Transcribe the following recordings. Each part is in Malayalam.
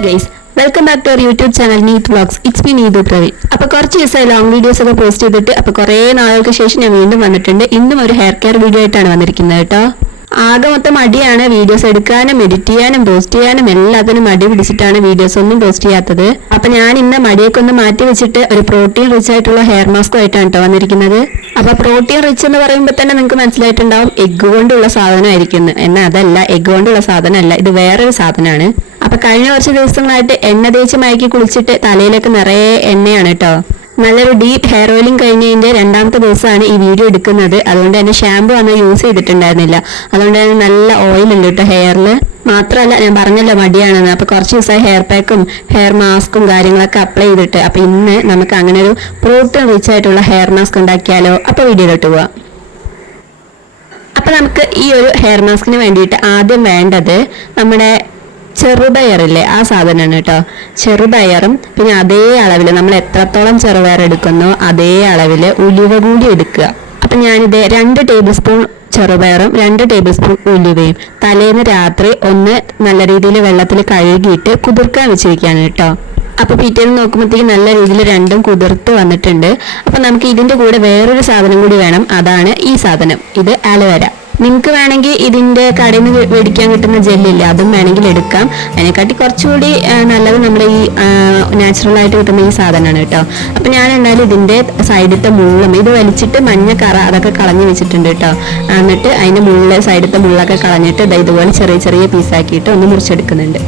Hi guys welcome back to our YouTube channel Neeth vlogs it's me Neethu Praveen അപ്പൊ കുറച്ച് ദിവസമായി ലോങ് വീഡിയോസ് ഒക്കെ പോസ്റ്റ് ചെയ്തിട്ട് അപ്പൊ കുറെ നാളുകൾക്ക് ശേഷം ഞാൻ വീണ്ടും വന്നിട്ടുണ്ട്. ഇന്നും ഒരു ഹെയർ കെയർ വീഡിയോ ആയിട്ടാണ് വന്നിരിക്കുന്നത് കേട്ടോ. ആകെ മൊത്തം മടിയാണ് വീഡിയോസ് എടുക്കാനും എഡിറ്റ് ചെയ്യാനും പോസ്റ്റ് ചെയ്യാനും എല്ലാത്തിനും മടി പിടിച്ചിട്ടാണ് വീഡിയോസ് ഒന്നും പോസ്റ്റ് ചെയ്യാത്തത്. അപ്പൊ ഞാൻ ഇന്ന് മടിയൊക്കെ ഒന്ന് മാറ്റി വെച്ചിട്ട് ഒരു പ്രോട്ടീൻ റിച്ച് ആയിട്ടുള്ള ഹെയർ മാസ്ക് ആയിട്ടാണ് കേട്ടോ വന്നിരിക്കുന്നത്. അപ്പൊ പ്രോട്ടീൻ റിച്ച് എന്ന് പറയുമ്പോൾ തന്നെ നിങ്ങൾക്ക് മനസ്സിലായിട്ടുണ്ടാവും എഗ്ഗ് കൊണ്ടുള്ള സാധനമായിരിക്കും എന്നാൽ അതല്ല എഗ്ഗ് കൊണ്ടുള്ള സാധനമല്ല ഇത് വേറൊരു സാധനമാണ്. അപ്പൊ കഴിഞ്ഞ കുറച്ച് ദിവസങ്ങളായിട്ട് എണ്ണ തേച്ച് മയക്കി കുളിച്ചിട്ട് തലയിലൊക്കെ നിറയെ എണ്ണയാണ് കേട്ടോ നല്ലൊരു ഡീപ്പ് ഹെയർ ഓയിലിംഗ് കഴിഞ്ഞതിന്റെ രണ്ടാമത്തെ ദിവസമാണ് ഈ വീഡിയോ എടുക്കുന്നത്. അതുകൊണ്ട് തന്നെ ഷാമ്പു അന്ന് യൂസ് ചെയ്തിട്ടുണ്ടായിരുന്നില്ല. അതുകൊണ്ട് തന്നെ നല്ല ഓയിൽ ഉണ്ട് കേട്ടോ ഹെയറിൽ മാത്രമല്ല ഞാൻ പറഞ്ഞല്ലോ മടിയാണെന്ന്. അപ്പൊ കുറച്ച് ദിവസമായി ഹെയർ പാക്കും ഹെയർ മാസ്കും കാര്യങ്ങളൊക്കെ അപ്ലൈ ചെയ്തിട്ട്. അപ്പൊ ഇന്ന് നമുക്ക് അങ്ങനെ ഒരു പ്രോട്ടീൻ റിച്ച് ആയിട്ടുള്ള ഹെയർ മാസ്ക് ഉണ്ടാക്കിയാലോ? അപ്പൊ വീഡിയോയിലോട്ട് പോവാം. അപ്പൊ നമുക്ക് ഈ ഒരു ഹെയർ മാസ്കിന് വേണ്ടിയിട്ട് ആദ്യം വേണ്ടത് നമ്മുടെ ചെറുപയറില്ലേ? ആ സാധനമാണ് കേട്ടോ. ചെറുപയറും പിന്നെ അതേ അളവിൽ നമ്മൾ എത്രത്തോളം ചെറുപയർ എടുക്കുന്നോ അതേ അളവിൽ ഉലുവ കൂടി എടുക്കുക. അപ്പൊ ഞാനിത് രണ്ട് ടേബിൾ സ്പൂൺ ചെറുപയറും രണ്ട് ടേബിൾ സ്പൂൺ ഉലുവയും തലേന്ന് രാത്രി ഒന്ന് നല്ല രീതിയിൽ വെള്ളത്തിൽ കഴുകിയിട്ട് കുതിർക്കാൻ വെച്ചിരിക്കുകയാണ് കേട്ടോ. അപ്പോൾ പിറ്റേന്ന് നോക്കുമ്പോഴത്തേക്ക് നല്ല രീതിയിൽ രണ്ടും കുതിർത്ത് വന്നിട്ടുണ്ട്. അപ്പൊ നമുക്ക് ഇതിന്റെ കൂടെ വേറൊരു സാധനം കൂടി വേണം. അതാണ് ഈ സാധനം. ഇത് അലോവേര. നിങ്ങൾക്ക് വേണമെങ്കിൽ ഇതിന്റെ കടയിൽ നിന്ന് മേടിക്കാൻ കിട്ടുന്ന ജെല്ലില്ല അതും വേണമെങ്കിൽ എടുക്കാം. അതിനെക്കാട്ടി കുറച്ചുകൂടി നല്ലത് നമ്മുടെ ഈ നാച്ചുറൽ ആയിട്ട് കിട്ടുന്ന ഈ സാധനമാണ് കേട്ടോ. അപ്പൊ ഞാൻ എന്തായാലും ഇതിന്റെ സൈഡത്തെ മുള്ളും ഇത് വലിച്ചിട്ട് മഞ്ഞ കറ അതൊക്കെ കളഞ്ഞു വെച്ചിട്ടുണ്ട് കേട്ടോ. എന്നിട്ട് അതിന്റെ മുള്ള സൈഡത്തെ മുള്ളൊക്കെ കളഞ്ഞിട്ട് ഇതുപോലെ ചെറിയ ചെറിയ പീസാക്കിയിട്ട് ഒന്ന് മുറിച്ചെടുക്കുന്നുണ്ട്.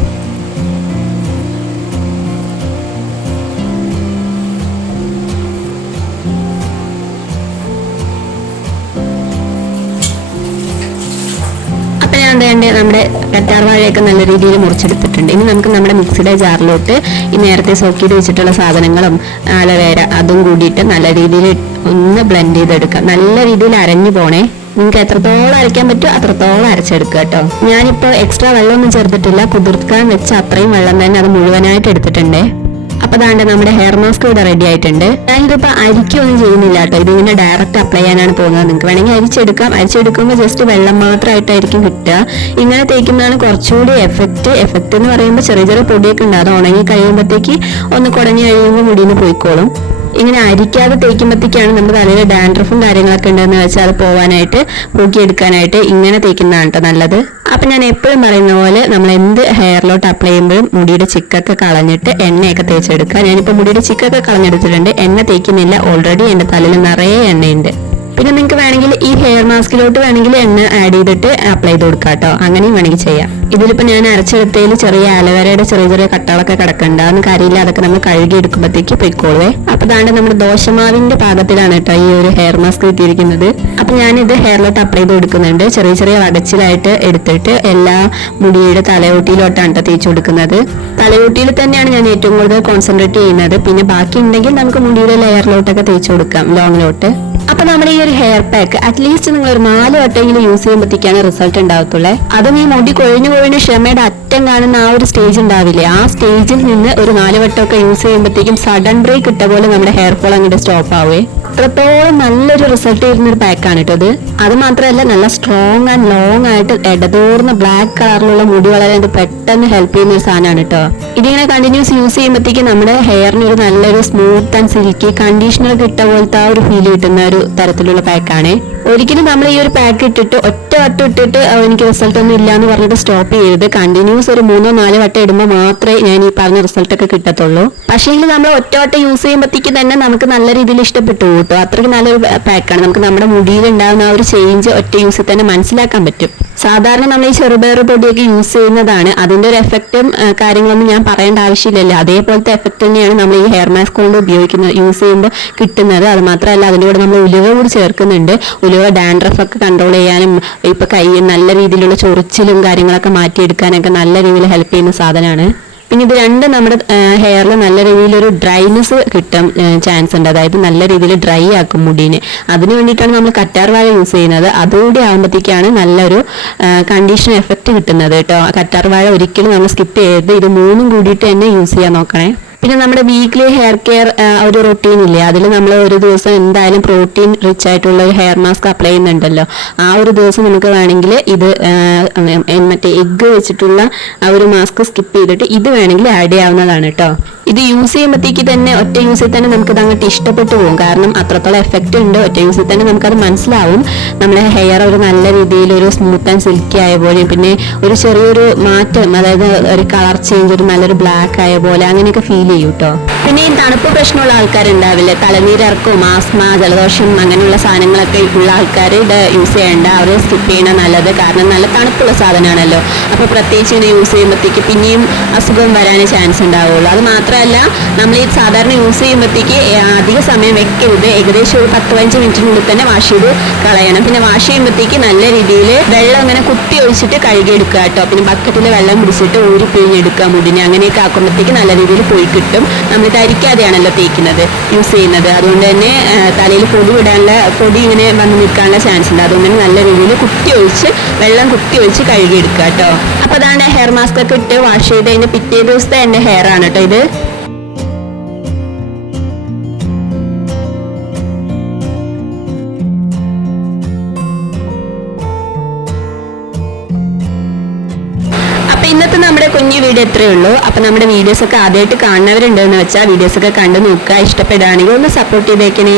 ഞാൻ നമ്മുടെ കറ്റാർ വാഴയൊക്കെ നല്ല രീതിയിൽ മുറിച്ചെടുത്തിട്ടുണ്ട്. ഇനി നമുക്ക് നമ്മുടെ മിക്സിയുടെ ജാറിലോട്ട് ഈ നേരത്തെ സോക്ക് ചെയ്ത് വെച്ചിട്ടുള്ള സാധനങ്ങളും അലവേര അതും കൂടിയിട്ട് നല്ല രീതിയിൽ ഒന്ന് ബ്ലെൻഡ് ചെയ്തെടുക്കാം. നല്ല രീതിയിൽ അരഞ്ഞു പോണേ. നിങ്ങൾക്ക് എത്രത്തോളം അരയ്ക്കാൻ പറ്റുമോ അത്രത്തോളം അരച്ചെടുക്കുക കേട്ടോ. ഞാനിപ്പോൾ എക്സ്ട്രാ വെള്ളമൊന്നും ചേർത്തിട്ടില്ല. കുതിർക്കാൻ വെച്ച അത്രയും വെള്ളം തന്നെ അത് മുഴുവനായിട്ട് എടുത്തിട്ടുണ്ടേ. അപ്പൊ ദാണ്ട് നമ്മുടെ ഹെയർ മാസ്ക് ഇവിടെ റെഡി ആയിട്ടുണ്ട്. ഞാൻ ഇതിപ്പോ അരിക്കൊന്നും ചെയ്യുന്നില്ല കേട്ടോ ഇതിങ്ങനെ ഡയറക്റ്റ് അപ്ലൈ ചെയ്യാനാണ് പോകുന്നത്. നിങ്ങൾക്ക് വേണമെങ്കിൽ അരിച്ചെടുക്കാം. അരിച്ചെടുക്കുമ്പോൾ ജസ്റ്റ് വെള്ളം മാത്രമായിട്ടായിരിക്കും കിട്ടുക. ഇങ്ങനെ തേക്കുന്നതാണ് കുറച്ചുകൂടി എഫക്റ്റ് എഫക്റ്റ് എന്ന് പറയുമ്പോൾ ചെറിയ ചെറിയ പൊടിയൊക്കെ ഉണ്ട് അത് ഉണങ്ങി കഴിയുമ്പോഴത്തേക്ക് ഒന്ന് കുടഞ്ഞു കഴിയുമ്പോൾ മുടിയിൽ പോയിക്കോളും. ഇങ്ങനെ അരിക്കാതെ തേക്കുമ്പോഴത്തേക്കാണ് നമ്മുടെ തലയിൽ ഡാൻഡ്രഫും കാര്യങ്ങളൊക്കെ ഉണ്ടെന്ന് വെച്ചാൽ അത് പോവാനായിട്ട് പൂക്കിയെടുക്കാനായിട്ട് ഇങ്ങനെ തേക്കുന്നതാണ് കേട്ടോ നല്ലത്. അപ്പം ഞാൻ എപ്പോഴും പറയുന്ന പോലെ നമ്മൾ എന്ത് ഹെയറിലോട്ട് അപ്ലൈ ചെയ്യുമ്പോഴും മുടിയുടെ ചിക്കൊക്കെ കളഞ്ഞിട്ട് എണ്ണയൊക്കെ തേച്ചെടുക്കുക. ഞാനിപ്പോൾ മുടിയുടെ ചിക്കൊക്കെ കളഞ്ഞെടുത്തിട്ടുണ്ട്. എണ്ണ തേക്കുന്നില്ല. ഓൾറെഡി എന്റെ തലയിൽ നിറയെ എണ്ണയുണ്ട്. പിന്നെ നിങ്ങൾക്ക് വേണമെങ്കിൽ ഈ ഹെയർ മാസ്കിലോട്ട് വേണമെങ്കിൽ എണ്ണ ആഡ് ചെയ്തിട്ട് അപ്ലൈ ചെയ്ത് കൊടുക്കാം കേട്ടോ അങ്ങനെയും വേണമെങ്കിൽ ചെയ്യാം. ഇതിലിപ്പോൾ ഞാൻ അരച്ചെടുത്തതിൽ ചെറിയ ആലവരയുടെ ചെറിയ ചെറിയ കട്ടകളൊക്കെ കിടക്കണ്ട അതൊന്നും കാര്യമില്ല. അതൊക്കെ നമ്മൾ കഴുകി എടുക്കുമ്പോഴത്തേക്ക് പൊയ്ക്കോളുവേ. അപ്പൊ താണ്ട് നമ്മുടെ ദോശമാവിന്റെ പാകത്തിലാണ് കേട്ടോ ഈ ഒരു ഹെയർ മാസ്ക് കിട്ടിയിരിക്കുന്നത്. അപ്പൊ ഞാനിത് ഹെയറിലോട്ട് അപ്ലൈ ചെയ്ത് കൊടുക്കുന്നുണ്ട്. ചെറിയ ചെറിയ വടച്ചിലായിട്ട് എടുത്തിട്ട് എല്ലാ മുടിയുടെ തലയോട്ടിയിലോട്ടാണ് കേട്ടോ തേച്ച് കൊടുക്കുന്നത്. തലയോട്ടിയിൽ തന്നെയാണ് ഞാൻ ഏറ്റവും കൂടുതൽ കോൺസെൻട്രേറ്റ് ചെയ്യുന്നത്. പിന്നെ ബാക്കി ഉണ്ടെങ്കിൽ നമുക്ക് മുടിയുടെ ലെയറിലോട്ടൊക്കെ തേച്ച് കൊടുക്കാം. ലോങ്ങിലോട്ട് അപ്പൊ നമ്മുടെ ഈ ഒരു ഹെയർ പാക്ക് അറ്റ്ലീസ്റ്റ് നിങ്ങൾ ഒരു നാല് വട്ടമെങ്കിലും യൂസ് ചെയ്യുമ്പോഴത്തേക്കാണ് റിസൾട്ട് ഉണ്ടാവത്തുള്ളേ. അതും ഈ മുടി കൊഴിഞ്ഞു കൊഴിഞ്ഞ് ക്ഷമയുടെ അറ്റം കാണുന്ന ആ ഒരു സ്റ്റേജ് ഉണ്ടാവില്ലേ? ആ സ്റ്റേജിൽ നിന്ന് ഒരു നാല് വട്ടമൊക്കെ യൂസ് ചെയ്യുമ്പോഴത്തേക്കും സഡൻ ബ്രേക്ക് ഇട്ട പോലെ നമ്മുടെ ഹെയർ ഫോൾ അങ്ങോട്ട് സ്റ്റോപ്പ് ആവേ. അത്രത്തോളം നല്ലൊരു റിസൾട്ട് തരുന്ന ഒരു പാക്കാണ് കേട്ടോ ഇത്. അത് മാത്രമല്ല നല്ല സ്ട്രോങ് ആൻഡ് ലോങ് ആയിട്ട് ഇടതൂർന്ന ബ്ലാക്ക് കളറിലുള്ള മുടി വളരാൻ പെട്ടെന്ന് ഹെൽപ്പ് ചെയ്യുന്ന ഒരു സാധനമാണ് കേട്ടോ. ഇതിങ്ങനെ കണ്ടിന്യൂസ് യൂസ് ചെയ്യുമ്പോഴത്തേക്കും നമ്മുടെ ഹെയറിന് ഒരു നല്ലൊരു സ്മൂത്ത് ആൻഡ് സിൽക്കി കണ്ടീഷണർ കിട്ട പോലത്തെ ആ ഒരു ഫീൽ കിട്ടുന്ന ഒരു തരത്തിലുള്ള പാക്കാണ് ഒരിക്കലും നമ്മൾ ഈ ഒരു പാക്ക് ഇട്ടിട്ട് ഒറ്റ വട്ടം ഇട്ടിട്ട് എനിക്ക് റിസൾട്ട് ഒന്നും ഇല്ല എന്ന് പറഞ്ഞിട്ട് സ്റ്റോപ്പ് ചെയ്യരുത്. കണ്ടിന്യൂസ് ഒരു മൂന്നോ നാലോ വട്ടം ഇടുമ്പോൾ മാത്രമേ ഞാൻ ഈ പറഞ്ഞ റിസൾട്ട് ഒക്കെ കിട്ടത്തുള്ളൂ. പക്ഷേ നമ്മൾ ഒറ്റ വട്ടം യൂസ് ചെയ്യുമ്പോഴത്തേക്ക് തന്നെ നമുക്ക് നല്ല രീതിയിൽ ഇഷ്ടപ്പെട്ടു കേട്ടോ. അത്രയ്ക്ക് നല്ലൊരു പാക്കാണ് നമുക്ക് നമ്മുടെ മുടിയിൽ ഉണ്ടാകുന്ന ആ ഒരു ചേഞ്ച് ഒറ്റ യൂസിൽ തന്നെ മനസ്സിലാക്കാൻ പറ്റും. സാധാരണ നമ്മൾ ഈ ചെറുപയർ പൊടിയൊക്കെ യൂസ് ചെയ്യുന്നതാണ്. അതിന്റെ ഒരു എഫക്റ്റും കാര്യങ്ങളൊന്നും ഞാൻ പറയേണ്ട ആവശ്യമില്ലല്ലോ. അതേപോലത്തെ എഫക്റ്റ് തന്നെയാണ് നമ്മൾ ഈ ഹെയർ മാസ്ക് കൊണ്ട് ഉപയോഗിക്കുന്നത് യൂസ് ചെയ്യുമ്പോൾ കിട്ടുന്നത്. അത് മാത്രമല്ല അതിന്റെ കൂടെ നമ്മൾ ഉലുവ കൂടി ചേർക്കുന്നുണ്ട്. ഉലുവ ഡാൻഡ്രഫ് ഒക്കെ കൺട്രോൾ ചെയ്യാനും ഇപ്പൊ കൈ നല്ല രീതിയിലുള്ള ചൊറിച്ചിലും കാര്യങ്ങളൊക്കെ മാറ്റിയെടുക്കാനൊക്കെ നല്ല രീതിയിൽ ഹെൽപ്പ് ചെയ്യുന്ന സാധനമാണ്. പിന്നെ ഇത് രണ്ട് നമ്മുടെ ഹെയറിൽ നല്ല രീതിയിലൊരു ഡ്രൈനെസ് കിട്ടാൻ ചാൻസ് ഉണ്ട്. അതായത് നല്ല രീതിയിൽ ഡ്രൈ ആക്കും മുടീനെ. അതിന് വേണ്ടിയിട്ടാണ് നമ്മൾ കറ്റാർ വാഴ യൂസ് ചെയ്യുന്നത്. അതുകൂടി ആകുമ്പോഴത്തേക്കാണ് നല്ലൊരു കണ്ടീഷൻ എഫക്റ്റ് കിട്ടുന്നത് കേട്ടോ. കറ്റാർ വാഴ ഒരിക്കലും നമ്മൾ സ്കിപ്പ് ചെയ്ത് ഇത് മൂന്നും കൂടിയിട്ട് തന്നെ യൂസ് ചെയ്യാൻ നോക്കണേ. പിന്നെ നമ്മുടെ വീക്ക്ലി ഹെയർ കെയർ ഒരു റൊട്ടീൻ ഇല്ലേ? അതിൽ നമ്മൾ ഒരു ദിവസം എന്തായാലും പ്രോട്ടീൻ റിച്ച് ആയിട്ടുള്ള ഒരു ഹെയർ മാസ്ക് അപ്ലൈ ചെയ്യുന്നുണ്ടല്ലോ. ആ ഒരു ദിവസം നമുക്ക് വേണമെങ്കിൽ ഇത് മറ്റേ എഗ്ഗ് വെച്ചിട്ടുള്ള ആ ഒരു മാസ്ക് സ്കിപ്പ് ചെയ്തിട്ട് ഇത് വേണമെങ്കിൽ ആഡ് ചെയ്യാവുന്നതാണ് കേട്ടോ ഇത് യൂസ് ചെയ്യുമ്പോഴത്തേക്ക് തന്നെ ഒറ്റ യൂസിൽ തന്നെ നമുക്കത് അങ്ങോട്ട് ഇഷ്ടപ്പെട്ടു പോകും. കാരണം അത്രത്തോളം എഫക്റ്റ് ഉണ്ട്. ഒറ്റ യൂസിൽ തന്നെ നമുക്കത് മനസ്സിലാവും. നമ്മുടെ ഹെയർ ഒരു നല്ല രീതിയിൽ ഒരു സ്മൂത്ത് ആൻഡ് സിൽക്കി ആയ പോലെയും പിന്നെ ഒരു ചെറിയൊരു മാറ്റം അതായത് ഒരു കളർ ചേഞ്ച് ഒരു നല്ലൊരു ബ്ലാക്ക് ആയ പോലെ അങ്ങനെയൊക്കെ ഫീൽ ചെയ്യും കേട്ടോ പിന്നെ ഈ തണുപ്പ് പ്രശ്നമുള്ള ആൾക്കാരുണ്ടാവില്ലേ തലനീരിറക്കും ആസ്മ ജലദോഷം അങ്ങനെയുള്ള സാധനങ്ങളൊക്കെ ഉള്ള ആൾക്കാർ ഇത് യൂസ് ചെയ്യേണ്ട. അവർ സ്കിപ്പ് ചെയ്യണ നല്ലത്. കാരണം നല്ല തണുപ്പുള്ള സാധനമാണല്ലോ അപ്പോൾ പ്രത്യേകിച്ച് ഇത് യൂസ് ചെയ്യുമ്പോഴത്തേക്ക് പിന്നെയും അസുഖം വരാൻ ചാൻസ് ഉണ്ടാവുള്ളൂ. അത് മാത്രമല്ല നമ്മൾ ഈ സാധാരണ യൂസ് ചെയ്യുമ്പോഴത്തേക്ക് അധിക സമയം വെക്കരുത്. ഏകദേശം ഒരു പത്ത് പതിനഞ്ച് മിനിറ്റിനുള്ളിൽ തന്നെ വാഷ് ചെയ്ത് കളയണം. പിന്നെ വാഷ് ചെയ്യുമ്പോഴത്തേക്ക് നല്ല രീതിയിൽ വെള്ളം അങ്ങനെ കുത്തി ഒഴിച്ചിട്ട് കഴുകിയെടുക്കുക കേട്ടോ. പിന്നെ ബക്കറ്റിൽ വെള്ളം പിടിച്ചിട്ട് ഊരി പിഴിഞ്ഞെടുക്കുക മുടിനെ. അങ്ങനെയൊക്കെ ആക്കുമ്പോഴത്തേക്ക് നല്ല രീതിയിൽ പോയി കിട്ടും. നമ്മൾ തരിക്കാതെയാണല്ലോ തേക്കുന്നത് യൂസ് ചെയ്യുന്നത്. അതുകൊണ്ട് തന്നെ തലയിൽ പൊടി വിടാനുള്ള പൊടി ഇങ്ങനെ വന്ന് നിൽക്കാനുള്ള ചാൻസ് ഉണ്ട്. അതുകൊണ്ട് നല്ല രീതിയിൽ കുത്തി ഒഴിച്ച് വെള്ളം കുത്തി ഒഴിച്ച് കഴുകിയെടുക്കുക കേട്ടോ. അപ്പോൾ അതാണ് ഹെയർ മാസ്ക് ഒക്കെ ഇട്ട് വാഷ് ചെയ്ത് കഴിഞ്ഞാൽ പിറ്റേ ദിവസത്തെ എന്റെ ഹെയർ ആണ് കേട്ടോ ഇത്. ഇന്നത്തെ നമ്മുടെ കുഞ്ഞു വീഡിയോ ഇത്രയേ ഉള്ളൂ. അപ്പൊ നമ്മുടെ വീഡിയോസ് ഒക്കെ ആദ്യമായിട്ട് കാണുന്നവരുണ്ടെന്ന് വെച്ചാൽ വീഡിയോസ് ഒക്കെ കണ്ടു നോക്കുക. ഇഷ്ടപ്പെടുകയാണെങ്കിൽ ഒന്ന് സപ്പോർട്ട് ചെയ്തേക്കണേ.